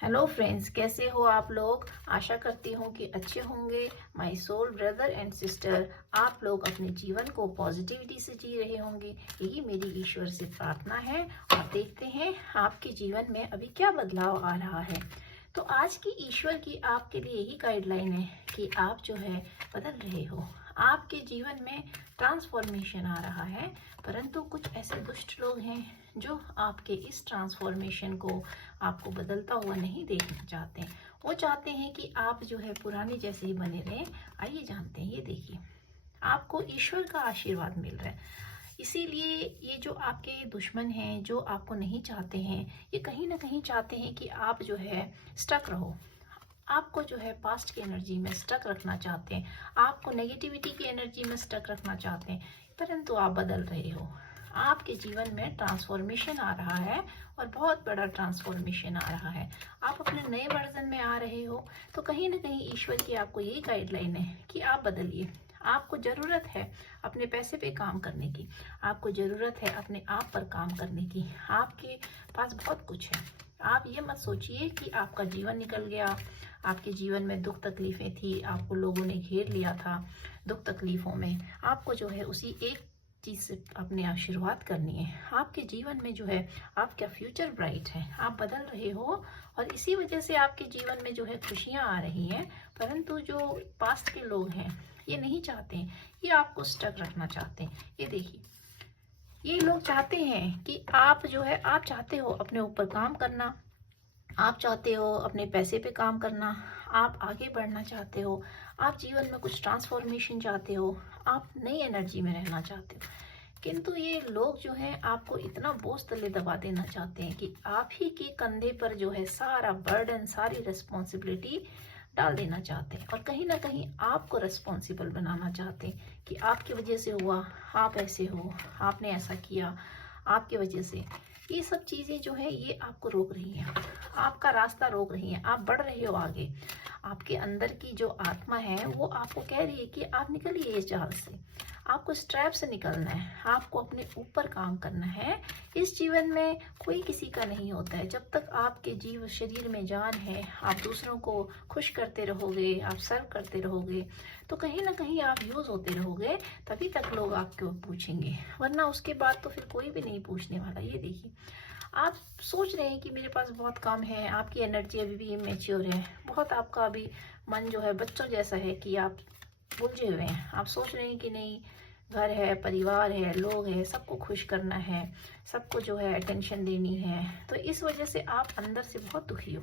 Hello friends, कैसे हो आप लोग। आशा करती हूँ कि अच्छे होंगे। My soul brother and sister, आप लोग अपने जीवन को पॉजिटिविटी से जी रहे होंगे, यही मेरी ईश्वर से प्रार्थना है। और देखते हैं आपके जीवन में अभी क्या बदलाव आ रहा है। तो आज की ईश्वर की आपके लिए यही गाइडलाइन है कि आप जो है बदल रहे हो, आपके जीवन में ट्रांसफॉर्मेशन आ रहा है। परंतु कुछ ऐसे दुष्ट लोग हैं जो आपके इस ट्रांसफॉर्मेशन को, आपको बदलता हुआ नहीं देखना चाहते हैं। वो चाहते हैं कि आप जो है पुराने जैसे ही बने रहें। आइए जानते हैं, ये देखिए आपको ईश्वर का आशीर्वाद मिल रहा है। इसीलिए ये जो आपके दुश्मन हैं, जो आपको नहीं चाहते हैं, ये कहीं ना कहीं चाहते हैं कि आप जो है स्टक रहो। आपको जो है पास्ट की एनर्जी में स्टक रखना चाहते हैं, आपको नेगेटिविटी की एनर्जी में स्टक रखना चाहते हैं। परंतु आप बदल रहे हो, आपके जीवन में ट्रांसफॉर्मेशन आ रहा है और बहुत बड़ा ट्रांसफॉर्मेशन आ रहा है। आप अपने नए वर्जन में आ रहे हो। तो कहीं ना कहीं ईश्वर की आपको यही गाइडलाइन है कि आप बदलिए। आपको ज़रूरत है अपने पैसे पे काम करने की, आपको ज़रूरत है अपने आप पर काम करने की। आपके पास बहुत कुछ है। आप ये मत सोचिए कि आपका जीवन निकल गया, आपके जीवन में दुख तकलीफें थी, आपको लोगों ने घेर लिया था। दुख तकलीफों में आपको जो है उसी एक चीज़ से अपने आशीर्वाद करनी है। आपके जीवन में जो है आपका फ्यूचर ब्राइट है, आप बदल रहे हो और इसी वजह से आपके जीवन में जो है खुशियाँ आ रही हैं। परंतु जो पास्ट के लोग हैं ये नहीं चाहते हैं, ये आपको स्टक रखना चाहते हैं। ये देखिए, ये लोग चाहते हैं कि आप जो है, आप चाहते हो अपने ऊपर काम करना, आप चाहते हो अपने पैसे पे काम करना, आप आगे बढ़ना चाहते हो, आप जीवन में कुछ ट्रांसफॉर्मेशन चाहते हो, आप नई एनर्जी में रहना चाहते हो। किंतु ये लोग जो हैं आपको इतना बोझ तले दबा देना चाहते हैं कि आप ही के कंधे पर जो है सारा बर्डन, सारी रिस्पॉन्सिबिलिटी डाल देना चाहते हैं। और कहीं ना कहीं आपको रिस्पॉन्सिबल बनाना चाहते हैं कि आपकी वजह से हुआ, आप ऐसे हो, आपने ऐसा किया, आपकी वजह से। ये सब चीज़ें जो है ये आपको रोक रही हैं, आपका रास्ता रोक रही हैं। आप बढ़ रहे हो आगे। आपके अंदर की जो आत्मा है वो आपको कह रही है कि आप निकलिए इस जाल से, आपको इस ट्रैप से निकलना है, आपको अपने ऊपर काम करना है। इस जीवन में कोई किसी का नहीं होता है। जब तक आपके जीव शरीर में जान है, आप दूसरों को खुश करते रहोगे, आप सर्व करते रहोगे, तो कहीं ना कहीं आप यूज़ होते रहोगे। तभी तक लोग आपको पूछेंगे, वरना उसके बाद तो फिर कोई भी नहीं पूछने वाला। ये देखिए, आप सोच रहे हैं कि मेरे पास बहुत कम है, आपकी एनर्जी अभी भी इमेच्योर है, बहुत आपका अभी मन जो है बच्चों जैसा है कि आप उलझे हुए हैं। आप सोच रहे हैं कि नहीं, घर है, परिवार है, लोग हैं, सबको खुश करना है, सबको जो है अटेंशन देनी है। तो इस वजह से आप अंदर से बहुत दुखी हो,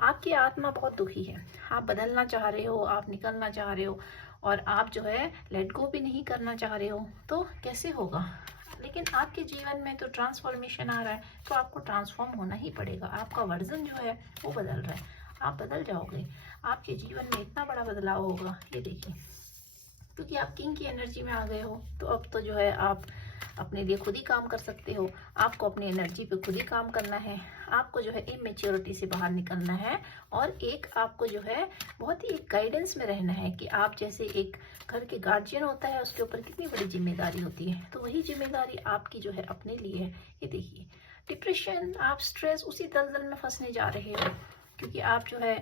आपकी आत्मा बहुत दुखी है। आप बदलना चाह रहे हो, आप निकलना चाह रहे हो, और आप जो है लेट गो भी नहीं करना चाह रहे हो। तो कैसे होगा। लेकिन आपके जीवन में तो ट्रांसफॉर्मेशन आ रहा है, तो आपको ट्रांसफॉर्म होना ही पड़ेगा। आपका वर्जन जो है वो बदल रहा है, आप बदल जाओगे। आपके जीवन में इतना बड़ा बदलाव होगा, ये देखिए, क्योंकि आप किंग की एनर्जी में आ गए हो। तो अब तो जो है आप अपने लिए खुद ही काम कर सकते हो। आपको अपनी एनर्जी पे खुद ही काम करना है। आपको जो है इमेच्योरिटी से बाहर निकलना है, और एक आपको जो है बहुत ही एक गाइडेंस में रहना है कि आप जैसे एक घर के गार्जियन होता है, उसके ऊपर कितनी बड़ी जिम्मेदारी होती है, तो वही जिम्मेदारी आपकी जो है अपने लिए है। ये देखिए, डिप्रेशन, आप स्ट्रेस, उसी दलदल में फंसने जा रहे हो, क्योंकि आप जो है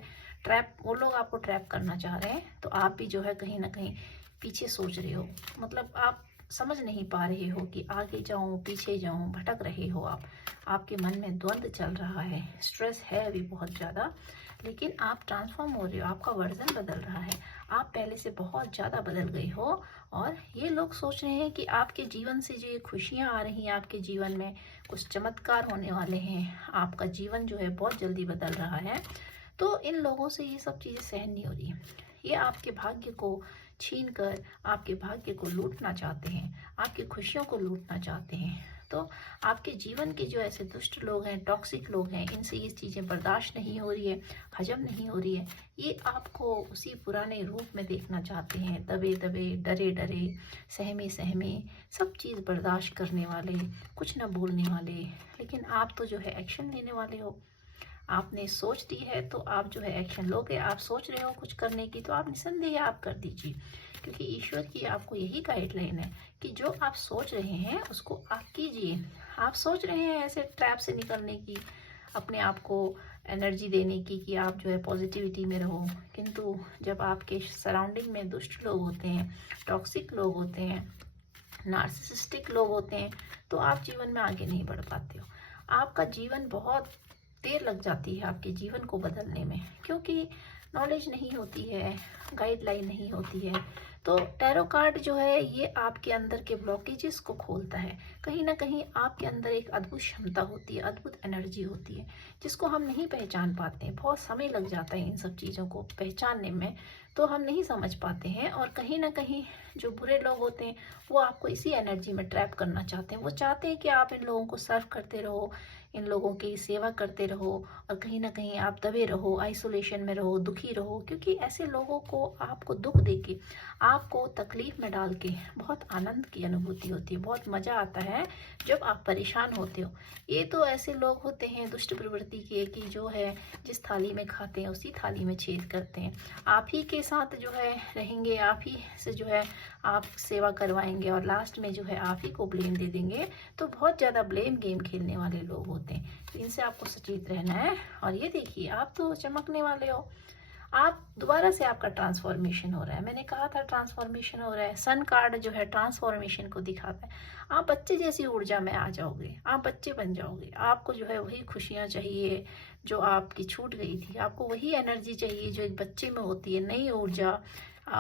ट्रैप, वो लोग आपको ट्रैप करना चाह रहे हैं। तो आप भी जो है कहीं ना कहीं पीछे सोच रहे हो, मतलब आप समझ नहीं पा रहे हो कि आगे जाऊं पीछे जाऊं, भटक रहे हो आप। आपके मन में द्वंद्व चल रहा है, स्ट्रेस है अभी बहुत ज़्यादा। लेकिन आप ट्रांसफॉर्म हो रहे हो, आपका वर्जन बदल रहा है, आप पहले से बहुत ज़्यादा बदल गए हो। और ये लोग सोच रहे हैं कि आपके जीवन से जो ये खुशियाँ आ रही हैं, आपके जीवन में कुछ चमत्कार होने वाले हैं, आपका जीवन जो है बहुत जल्दी बदल रहा है। तो इन लोगों से ये सब चीज़ें सहन नहीं हो रही। ये आपके भाग्य को छीन कर आपके भाग्य को लूटना चाहते हैं, आपकी खुशियों को लूटना चाहते हैं। तो आपके जीवन के जो ऐसे दुष्ट लोग हैं, टॉक्सिक लोग हैं, इनसे ये चीज़ें बर्दाश्त नहीं हो रही है, हजम नहीं हो रही है। ये आपको उसी पुराने रूप में देखना चाहते हैं, दबे दबे, डरे डरे, सहमे सहमे, सब चीज़ बर्दाश्त करने वाले, कुछ ना बोलने वाले। लेकिन आप तो जो है एक्शन लेने वाले हो। आपने सोच दी है तो आप जो है एक्शन लोगे। आप सोच रहे हो कुछ करने की, तो आप निसंदेह आप कर दीजिए, क्योंकि ईश्वर की आपको यही गाइडलाइन है कि जो आप सोच रहे हैं उसको आप कीजिए। आप सोच रहे हैं ऐसे ट्रैप से निकलने की, अपने आप को एनर्जी देने की कि आप जो है पॉजिटिविटी में रहो। किंतु जब आपके सराउंडिंग में दुष्ट लोग होते हैं, टॉक्सिक लोग होते हैं, नार्सिसिस्टिक लोग होते हैं, तो आप जीवन में आगे नहीं बढ़ पाते हो। आपका जीवन बहुत देर लग जाती है आपके जीवन को बदलने में, क्योंकि नॉलेज नहीं होती है, गाइडलाइन नहीं होती है। तो टैरो कार्ड जो है ये आपके अंदर के ब्लॉकेजेस को खोलता है। कहीं ना कहीं आपके अंदर एक अद्भुत क्षमता होती है, अद्भुत एनर्जी होती है, जिसको हम नहीं पहचान पाते हैं। बहुत समय लग जाता है इन सब चीज़ों को पहचानने में, तो हम नहीं समझ पाते हैं। और कहीं ना कहीं जो बुरे लोग होते हैं वो आपको इसी एनर्जी में ट्रैप करना चाहते हैं। वो चाहते हैं कि आप इन लोगों को सर्व करते रहो, इन लोगों की सेवा करते रहो, और कहीं ना कहीं आप दबे रहो, आइसोलेशन में रहो, दुखी रहो। क्योंकि ऐसे लोगों को आपको दुख देके, आपको तकलीफ में डाल के बहुत आनंद की अनुभूति होती है, बहुत मज़ा आता है जब आप परेशान होते हो। ये तो ऐसे लोग होते हैं दुष्ट प्रवृत्ति के कि जो है जिस थाली में खाते हैं उसी थाली में छेद करते हैं। आप ही के साथ जो है रहेंगे, आप ही से जो है आप सेवा करवाएंगे, और लास्ट में जो है आप ही को ब्लेम दे देंगे। तो बहुत ज़्यादा ब्लेम गेम खेलने वाले लोग होते हैं, तो इनसे आपको सचेत रहना है। और ये देखिए, आप तो चमकने वाले हो, आप दोबारा से आपका ट्रांसफॉर्मेशन हो रहा है। मैंने कहा था ट्रांसफॉर्मेशन हो रहा है। सन कार्ड जो है ट्रांसफॉर्मेशन को दिखाता है। आप बच्चे जैसी ऊर्जा में आ जाओगे, आप बच्चे बन जाओगे। आपको जो है वही खुशियाँ चाहिए जो आपकी छूट गई थी, आपको वही एनर्जी चाहिए जो एक बच्चे में होती है, नई ऊर्जा।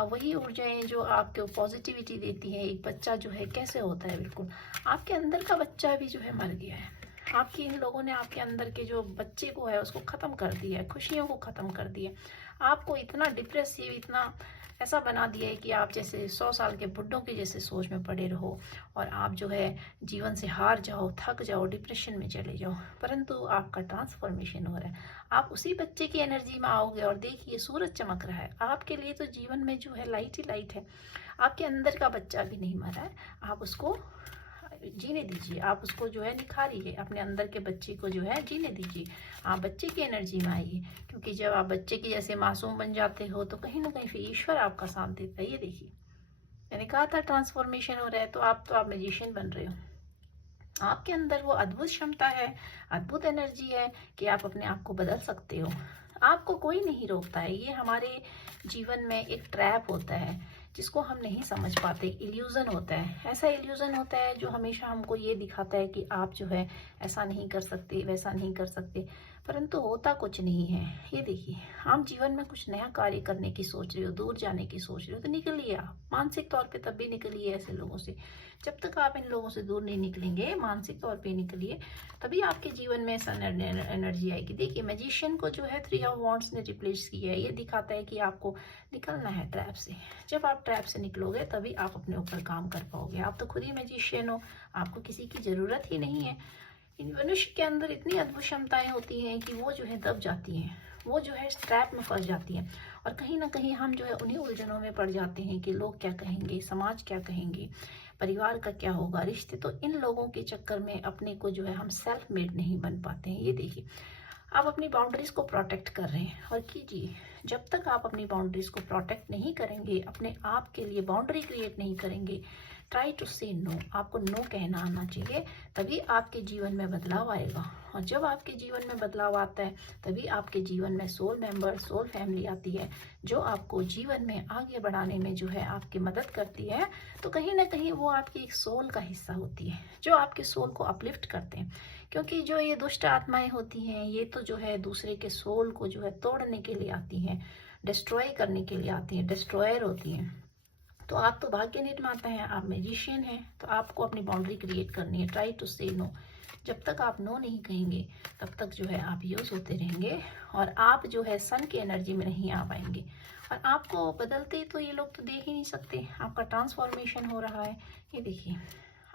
वही ऊर्जाएं जो आपको पॉजिटिविटी देती हैं। एक बच्चा जो है कैसे होता है, बिल्कुल आपके अंदर का बच्चा भी जो है मर गया है। आपकी इन लोगों ने आपके अंदर के जो बच्चे को है उसको ख़त्म कर दिया है, खुशियों को ख़त्म कर दिया। आपको इतना डिप्रेसिव, इतना ऐसा बना दिया है कि आप जैसे 100 साल के बुड्ढों की जैसे सोच में पड़े रहो, और आप जो है जीवन से हार जाओ, थक जाओ, डिप्रेशन में चले जाओ। परंतु आपका ट्रांसफॉर्मेशन हो रहा है, आप उसी बच्चे की एनर्जी में आओगे। और देखिए, सूरज चमक रहा है आपके लिए, तो जीवन में जो है लाइट ही लाइट है। आपके अंदर का बच्चा भी नहीं मरा है, आप उसको जीने दीजिए, आप उसको जो है निखारिए, अपने अंदर के बच्चे को जो है जीने दीजिए। आप बच्चे की एनर्जी में आइए, क्योंकि जब आप बच्चे की जैसे मासूम बन जाते हो तो कहीं ना कहीं फिर ईश्वर आपका साथ देता है। ये देखिए, मैंने कहा था ट्रांसफॉर्मेशन हो रहा है, तो आप मैजिशियन बन रहे हो। आपके अंदर वो अद्भुत क्षमता है, अद्भुत एनर्जी है कि आप अपने आप को बदल सकते हो। आपको कोई नहीं रोकता है। ये हमारे जीवन में एक ट्रैप होता है जिसको हम नहीं समझ पाते, इल्यूजन होता है। ऐसा इल्यूजन होता है जो हमेशा हमको ये दिखाता है कि आप जो है ऐसा नहीं कर सकते, वैसा नहीं कर सकते, परंतु होता कुछ नहीं है। ये देखिए, आप जीवन में कुछ नया कार्य करने की सोच रहे हो, दूर जाने की सोच रहे हो, तो निकलिए आप मानसिक तौर पे, तब भी निकलिए ऐसे लोगों से। जब तक आप इन लोगों से दूर नहीं निकलेंगे, मानसिक तौर पे निकलिए, तभी आपके जीवन में सन एनर्जी आएगी। देखिए, मैजिशियन को जो है 3 ऑफ वॉन्ड्स ने रिप्लेस किया है। ये दिखाता है कि आपको निकलना है ट्रैप से। जब आप ट्रैप से निकलोगे तभी आप अपने ऊपर काम कर पाओगे। आप तो खुद ही मैजिशियन हो, आपको किसी की ज़रूरत ही नहीं है। इन मनुष्य के अंदर इतनी अद्भुत क्षमताएं होती हैं कि वो जो है दब जाती हैं, वो जो है ट्रैप में फंस जाती हैं। और कहीं ना कहीं हम जो है उन्हीं उलझनों में पड़ जाते हैं कि लोग क्या कहेंगे, समाज क्या कहेंगे, परिवार का क्या होगा, रिश्ते। तो इन लोगों के चक्कर में अपने को जो है हम सेल्फ मेड नहीं बन पाते हैं। ये देखिए, आप अपनी बाउंड्रीज को प्रोटेक्ट कर रहे हैं, और कीजिए। जब तक आप अपनी बाउंड्रीज को प्रोटेक्ट नहीं करेंगे, अपने आप के लिए बाउंड्री क्रिएट नहीं करेंगे, ट्राई टू से नो, आपको नो कहना आना चाहिए, तभी आपके जीवन में बदलाव आएगा। और जब आपके जीवन में बदलाव आता है, तभी आपके जीवन में सोल मेंबर, सोल फैमिली आती है, जो आपको जीवन में आगे बढ़ाने में जो है आपकी मदद करती है। तो कहीं ना कहीं वो आपकी एक सोल का हिस्सा होती है, जो आपके सोल को अपलिफ्ट करते हैं। क्योंकि जो ये दुष्ट आत्माएं होती हैं, ये तो जो है दूसरे के सोल को जो है तोड़ने के लिए आती हैं, डिस्ट्रॉय करने के लिए आती हैं, डिस्ट्रॉयर होती हैं। तो आप तो भाग्य निर्माता हैं, आप मैजिशियन हैं, तो आपको अपनी बाउंड्री क्रिएट करनी है। ट्राई टू से नो। जब तक आप नो नहीं कहेंगे, तब तक जो है आप यूज होते रहेंगे, और आप जो है सन की एनर्जी में नहीं आ पाएंगे। और आपको बदलते तो ये लोग तो देख ही नहीं सकते। आपका ट्रांसफॉर्मेशन हो रहा है, ये देखिए।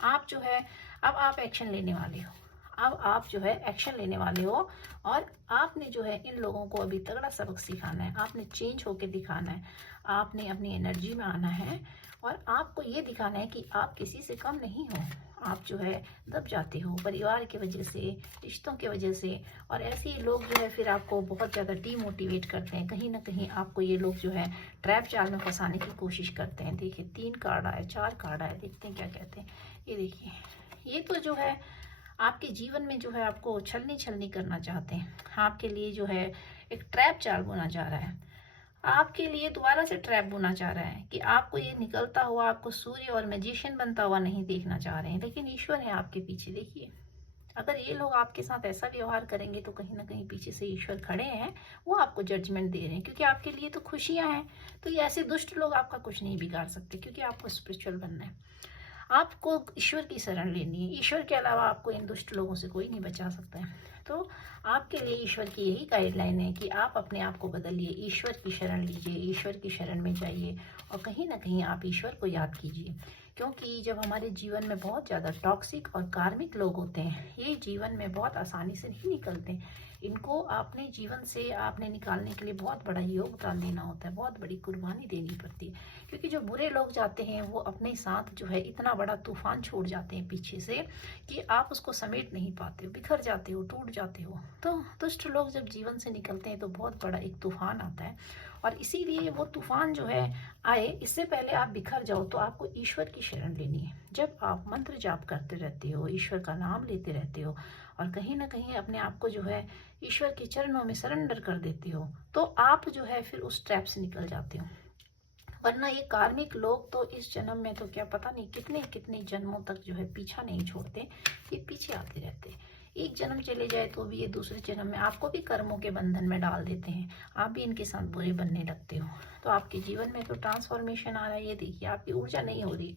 आप जो है अब आप एक्शन लेने वाले हो, अब आप जो है एक्शन लेने वाले हो, और आपने जो है इन लोगों को अभी तगड़ा सबक सिखाना है। आपने चेंज होके दिखाना है, आपने अपनी एनर्जी में आना है, और आपको ये दिखाना है कि आप किसी से कम नहीं हो। आप जो है दब जाते हो परिवार की वजह से, रिश्तों की वजह से, और ऐसे ही लोग जो है फिर आपको बहुत ज़्यादा डीमोटिवेट करते हैं। कहीं ना कहीं आपको ये लोग जो है ट्रैप जाल में फंसाने की कोशिश करते हैं। देखिए, 3 कार्ड आए, 4 कार्ड आए, देखते हैं क्या कहते हैं। ये देखिए, ये तो जो है आपके जीवन में जो है आपको छलनी करना चाहते हैं, आपके लिए जो है एक ट्रैप जाल बुना जा रहा है, आपके लिए दोबारा से ट्रैप बुना चाह रहा है कि आपको ये निकलता हुआ, आपको सूर्य और मैजिशियन बनता हुआ नहीं देखना चाह रहे हैं, लेकिन ईश्वर है आपके पीछे। देखिए, अगर ये लोग आपके साथ ऐसा व्यवहार करेंगे तो कहीं ना कहीं पीछे से ईश्वर खड़े हैं, वो आपको जजमेंट दे रहे हैं, क्योंकि आपके लिए तो खुशियां हैं। तो ये ऐसे दुष्ट लोग आपका कुछ नहीं बिगाड़ सकते, क्योंकि आपको स्पिरिचुअल बनना है, आपको ईश्वर की शरण लेनी है। ईश्वर के अलावा आपको इन दुष्ट लोगों से कोई नहीं बचा सकता है। तो आपके लिए ईश्वर की यही गाइडलाइन है कि आप अपने आप को बदलिए, ईश्वर की शरण लीजिए, ईश्वर की शरण में जाइए और कहीं ना कहीं आप ईश्वर को याद कीजिए। क्योंकि जब हमारे जीवन में बहुत ज़्यादा टॉक्सिक और कार्मिक लोग होते हैं, ये जीवन में बहुत आसानी से नहीं निकलते। इनको अपने जीवन से आपने निकालने के लिए बहुत बड़ा योगदान देना होता है, बहुत बड़ी कुर्बानी देनी पड़ती है। क्योंकि जो बुरे लोग जाते हैं वो अपने साथ जो है इतना बड़ा तूफान छोड़ जाते हैं पीछे से कि आप उसको समेट नहीं पाते हो, बिखर जाते हो, टूट जाते हो। तो दुष्ट लोग जब जीवन से निकलते हैं तो बहुत बड़ा एक तूफान आता है, और इसीलिए वो तूफान जो है आए इससे पहले आप बिखर जाओ तो आपको ईश्वर की शरण लेनी है। जब आप मंत्र जाप करते रहते हो, ईश्वर का नाम लेते रहते हो और कहीं ना कहीं अपने आप को जो है ईश्वर के चरणों में सरेंडर कर देते हो, तो आप जो है फिर उस ट्रैप से निकल जाते हो। वरना ये कार्मिक लोग तो इस जन्म में तो क्या पता नहीं कितने कितने जन्मों तक जो है पीछा नहीं छोड़ते, ये पीछे आते रहते। एक जन्म चले जाए तो भी ये दूसरे जन्म में आपको भी कर्मों के बंधन में डाल देते हैं, आप भी इनके साथ बुरे बनने लगते हो। तो आपके जीवन में तो ट्रांसफॉर्मेशन आ रहा है, ये देखिए आपकी ऊर्जा नहीं हो रही,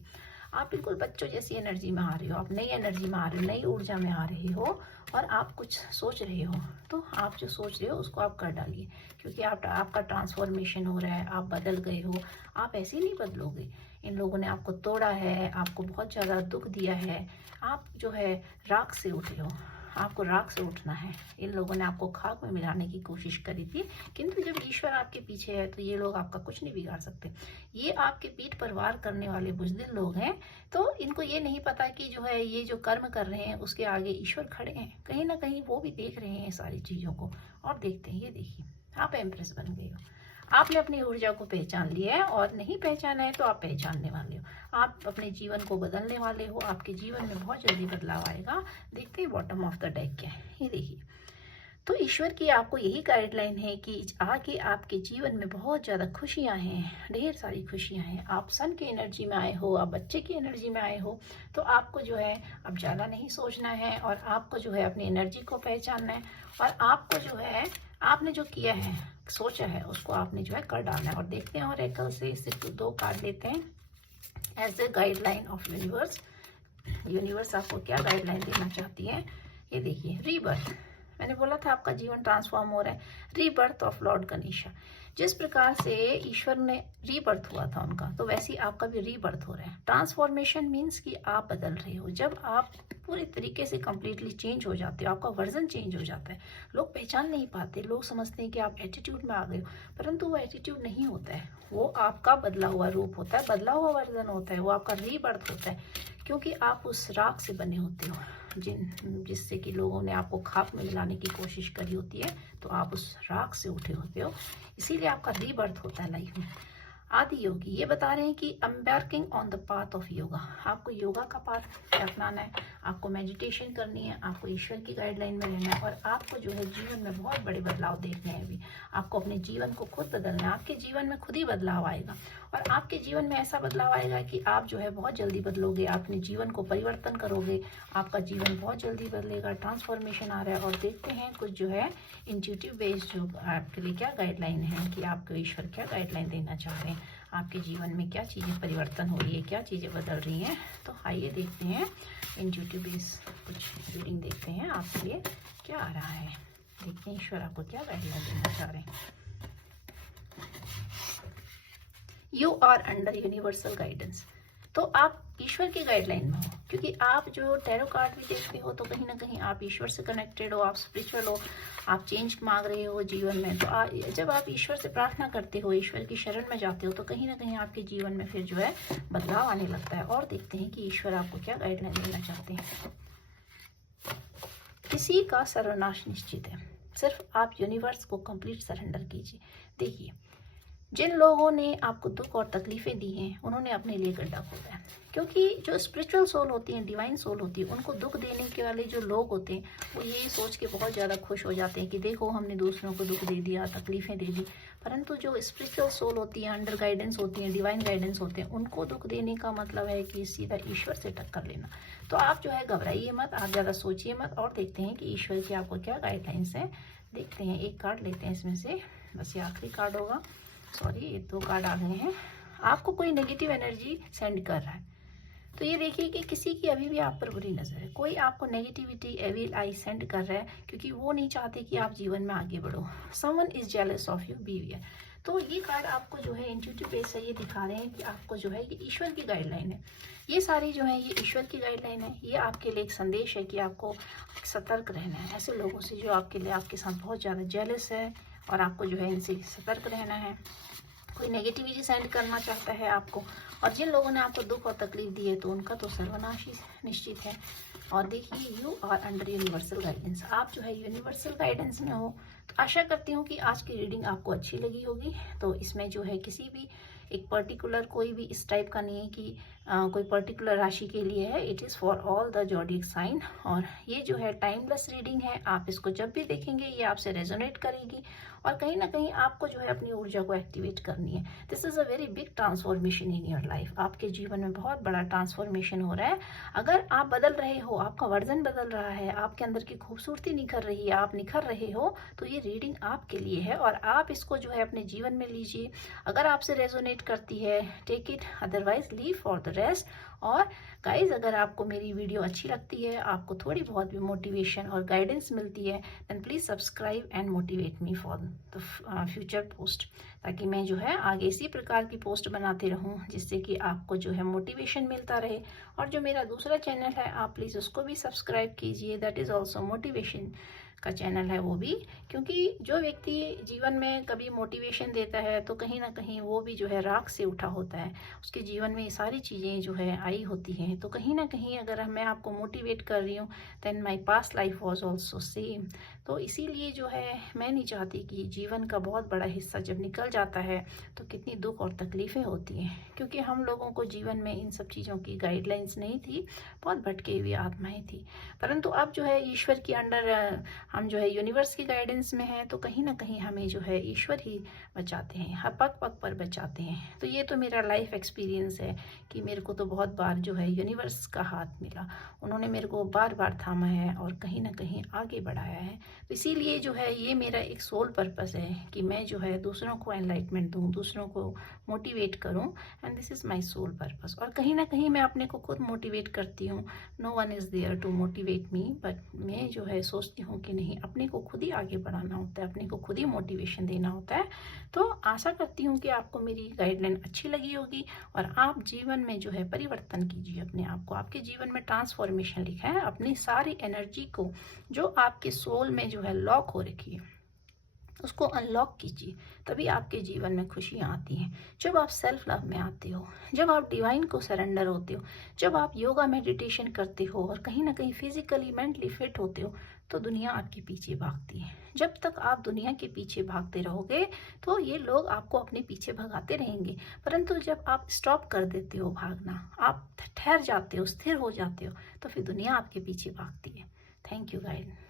आप बिल्कुल बच्चों जैसी एनर्जी में आ रहे हो, आप नई एनर्जी में आ रहे हो, नई ऊर्जा में आ रहे हो और आप कुछ सोच रहे हो। तो आप जो सोच रहे हो उसको आप कर डालिए, क्योंकि आपका ट्रांसफॉर्मेशन हो रहा है, आप बदल गए हो। आप ऐसे ही नहीं बदलोगे, इन लोगों ने आपको तोड़ा है, आपको बहुत ज़्यादा दुख दिया है, आप जो है राख से उठे हो, आपको राख से उठना है। इन लोगों ने आपको खाक में मिलाने की कोशिश करी थी, किंतु जब ईश्वर आपके पीछे है तो ये लोग आपका कुछ नहीं बिगाड़ सकते। ये आपके पीठ पर वार करने वाले बुज़दिल लोग हैं, तो इनको ये नहीं पता कि जो है ये जो कर्म कर रहे हैं उसके आगे ईश्वर खड़े हैं। कहीं ना कहीं वो भी देख रहे हैं सारी चीज़ों को और देखते हैं। ये देखिए, आप एम्प्रेस बन गए हो, आपने अपनी ऊर्जा को पहचान लिया है, और नहीं पहचाना है तो आप पहचानने वाले हो। आप अपने जीवन को बदलने वाले हो, आपके जीवन में बहुत जल्दी बदलाव आएगा। देखते हैं बॉटम ऑफ द डेक क्या है, ये देखिए। तो ईश्वर की आपको यही गाइडलाइन है कि आगे आपके जीवन में बहुत ज़्यादा खुशियां हैं, ढेर सारी खुशियां हैं। आप सन की एनर्जी में आए हो, आप बच्चे की एनर्जी में आए हो, तो आपको जो है अब ज़्यादा नहीं सोचना है और आपको जो है अपनी एनर्जी को पहचानना है, और आपको जो है आपने जो किया है, सोचा है, उसको आपने जो है कर डालना है। और देखते हैं ऑरेकल से सिर्फ 2 कार्ड लेते हैं as a guideline of universe. Universe आपको क्या गाइडलाइन देना चाहती है, ये देखिए। रीबर्थ, मैंने बोला था आपका जीवन ट्रांसफॉर्म हो रहा है। रीबर्थ ऑफ लॉर्ड गणेशा, जिस प्रकार से ईश्वर ने रीबर्थ हुआ था उनका, तो वैसे ही आपका भी रीबर्थ हो रहा है। ट्रांसफॉर्मेशन मीन्स कि आप बदल रहे हो। जब आप पूरे तरीके से कंप्लीटली चेंज हो जाते हो, आपका वर्जन चेंज हो जाता है। लोग पहचान नहीं पाते, लोग समझते हैं कि आप एटीट्यूड में आ गए हो, परंतु वो एटीट्यूड नहीं होता है, वो आपका बदला हुआ रूप होता है, बदला हुआ वर्जन होता है, वो आपका रीबर्थ होता है। क्योंकि आप उस राख से बने होते हो जिससे कि लोगों ने आपको खाक में मिलाने की कोशिश करी होती है, तो आप उस राख से उठे होते हो, इसीलिए आपका रीबर्थ होता है लाइफ में। आदि योगी ये बता रहे हैं कि embarking on the path of yoga, आपको योगा का पाथ अपनाना है, आपको मेडिटेशन करनी है, आपको ईश्वर की गाइडलाइन में रहना है, और आपको जो है जीवन में बहुत बड़े बदलाव देखने हैं। अभी आपको अपने जीवन को खुद बदलना है, आपके जीवन में खुद ही बदलाव आएगा, और आपके जीवन में ऐसा बदलाव आएगा कि आप जो है बहुत जल्दी बदलोगे, अपने जीवन को परिवर्तन करोगे, आपका जीवन बहुत जल्दी बदलेगा। ट्रांसफॉर्मेशन आ रहा है। और देखते हैं कुछ जो है इंट्यूटिव बेस्ड जो आपके लिए क्या गाइडलाइन है, कि आपको ईश्वर क्या गाइडलाइन देना चाह रहे हैं, आपके जीवन में क्या चीज़ें परिवर्तन हो रही है, क्या चीज़ें बदल रही हैं। तो आइए देखते हैं इंट्यूटिव बेस्ड कुछ रीडिंग, देखते हैं आपके लिए क्या आ रहा है। देखते हैं ईश्वर आपको क्या गाइडलाइन देना चाह रहे हैं। You are under universal guidance, तो आप ईश्वर की गाइडलाइन में हो, क्योंकि आप जो टैरो कार्ड भी देखते हो तो कहीं ना कहीं आप ईश्वर से कनेक्टेड हो, आप स्पिरिचुअल हो, आप चेंज मांग रहे हो जीवन में। तो जब आप ईश्वर से प्रार्थना करते हो, ईश्वर की शरण में जाते हो, तो कहीं ना कहीं आपके जीवन में फिर जो है बदलाव आने लगता है। और देखते हैं कि ईश्वर आपको क्या गाइडलाइन देना चाहते हैं। किसी का सर्वनाश निश्चित है, सिर्फ आप यूनिवर्स को कंप्लीट सरेंडर कीजिए। देखिए, जिन लोगों ने आपको दुख और तकलीफें दी हैं उन्होंने अपने लिए गड्ढा खोदा है, क्योंकि जो स्पिरिचुअल सोल होती हैं, डिवाइन सोल होती है, उनको दुख देने के वाले जो लोग होते हैं वो ये सोच के बहुत ज़्यादा खुश हो जाते हैं कि देखो हमने दूसरों को दुख दे दिया, तकलीफें दे दी। परंतु जो स्पिरिचुअल सोल होती है, अंडर गाइडेंस होती हैं, डिवाइन गाइडेंस होते हैं, उनको दुख देने का मतलब है कि सीधा ईश्वर से टक्कर लेना। तो आप जो है घबराइए मत, आप ज़्यादा सोचिए मत, और देखते हैं कि ईश्वर की आपको क्या गाइडलाइंस है। देखते हैं, एक कार्ड लेते हैं इसमें से, बस ये आखिरी कार्ड होगा। सॉरी, ये 2 कार्ड आ गए हैं। आपको कोई नेगेटिव एनर्जी सेंड कर रहा है, तो ये देखिए कि किसी की अभी भी आप पर बुरी नज़र है। कोई आपको नेगेटिविटी, एविल आई सेंड कर रहा है, क्योंकि वो नहीं चाहते कि आप जीवन में आगे बढ़ो। Someone is jealous of you, beware. तो ये कार्ड आपको जो है इंट्यूटिव बेस से ये दिखा रहे हैं कि आपको जो है ये ईश्वर की गाइडलाइन है। ये सारी जो है ये ईश्वर की गाइडलाइन है। ये आपके लिए एक संदेश है कि आपको सतर्क रहना है ऐसे लोगों से जो आपके लिए, आपके साथ बहुत ज़्यादा जेलस है, और आपको जो है इनसे सतर्क रहना है। कोई नेगेटिविटी सेंड करना चाहता है आपको, और जिन लोगों ने आपको दुख और तकलीफ दी है तो उनका तो सर्वनाश ही निश्चित है। और देखिए, you are under universal guidance, आप जो है यूनिवर्सल गाइडेंस में हो। तो आशा करती हूँ कि आज की रीडिंग आपको अच्छी लगी होगी। तो इसमें जो है किसी भी एक पर्टिकुलर कोई भी इस टाइप का नहीं है कि कोई पर्टिकुलर राशि के लिए है। It is for all the zodiac sign, और ये जो है टाइमलेस रीडिंग है। आप इसको जब भी देखेंगे ये आपसे रेजोनेट करेगी, और कहीं ना कहीं आपको जो है अपनी ऊर्जा को एक्टिवेट करनी है। This is a very big transformation in your life. आपके जीवन में बहुत बड़ा ट्रांसफॉर्मेशन हो रहा है। अगर आप बदल रहे हो, आपका वर्जन बदल रहा है, आपके अंदर की खूबसूरती निखर रही है, आप निखर रहे हो, तो ये रीडिंग आपके लिए है, और आप इसको जो है अपने जीवन में लीजिए। अगर आपसे रेजोनेट करती है, take it, otherwise leave for the rest. और गाइज, अगर आपको मेरी वीडियो अच्छी लगती है, आपको थोड़ी बहुत भी मोटिवेशन और गाइडेंस मिलती है, then please subscribe and motivate me for the future post, ताकि मैं जो है आगे इसी प्रकार की पोस्ट बनाते रहूं, जिससे कि आपको जो है मोटिवेशन मिलता रहे। और जो मेरा दूसरा चैनल है, आप प्लीज़ उसको भी सब्सक्राइब कीजिए, दैट इज़ ऑल्सो मोटिवेशन का चैनल है वो भी। क्योंकि जो व्यक्ति जीवन में कभी मोटिवेशन देता है तो कहीं ना कहीं वो भी जो है राख से उठा होता है, उसके जीवन में ये सारी चीज़ें जो है आई होती हैं। तो कहीं ना कहीं अगर मैं आपको मोटिवेट कर रही हूँ, then my past life was also same. तो इसीलिए जो है मैं नहीं चाहती कि जीवन का बहुत बड़ा हिस्सा जब निकल जाता है तो कितनी दुख और तकलीफ़ें होती हैं, क्योंकि हम लोगों को जीवन में इन सब चीज़ों की गाइडलाइंस नहीं थी, बहुत भटके हुई आत्माएं थी। परंतु अब जो है ईश्वर के अंडर हम जो है यूनिवर्स की गाइडेंस में हैं, तो कहीं ना कहीं हमें जो है ईश्वर ही बचाते हैं, हर पग पग पर बचाते हैं। तो ये तो मेरा लाइफ एक्सपीरियंस है कि मेरे को तो बहुत बार जो है यूनिवर्स का हाथ मिला, उन्होंने मेरे को बार बार थामा है और कहीं ना कहीं आगे बढ़ाया है। तो इसीलिए जो है ये मेरा एक सोल पर्पस है कि मैं जो है दूसरों को एनलाइटमेंट दूँ, दूसरों को मोटिवेट करूँ, and this is my soul purpose. और कहीं ना कहीं मैं अपने को खुद मोटिवेट करती हूँ। No one is there to motivate me, but मैं जो है सोचती हूँ कि नहीं, अपने को खुद ही आगे बढ़ाना होता है, अपने को खुद ही मोटिवेशन देना होता है। तो आशा करती हूँ कि आपको मेरी गाइडलाइन अच्छी लगी होगी, और आप जीवन में जो है परिवर्तन कीजिए अपने आप को। आपके जीवन में ट्रांसफॉर्मेशन लिखा है, अपनी सारी एनर्जी को जो आपके सोल में जो है लॉक हो रखी है उसको अनलॉक कीजिए, तभी आपके जीवन में खुशियाँ आती हैं। जब आप सेल्फ लव में आते हो, जब आप डिवाइन को सरेंडर होते हो, जब आप योगा मेडिटेशन करते हो और कहीं ना कहीं फिजिकली मेंटली फिट होते हो, तो दुनिया आपके पीछे भागती है। जब तक आप दुनिया के पीछे भागते रहोगे तो ये लोग आपको अपने पीछे भगाते रहेंगे। परंतु जब आप स्टॉप कर देते हो भागना, आप ठहर जाते हो, स्थिर हो जाते हो, तो फिर दुनिया आपके पीछे भागती है। Thank you guys.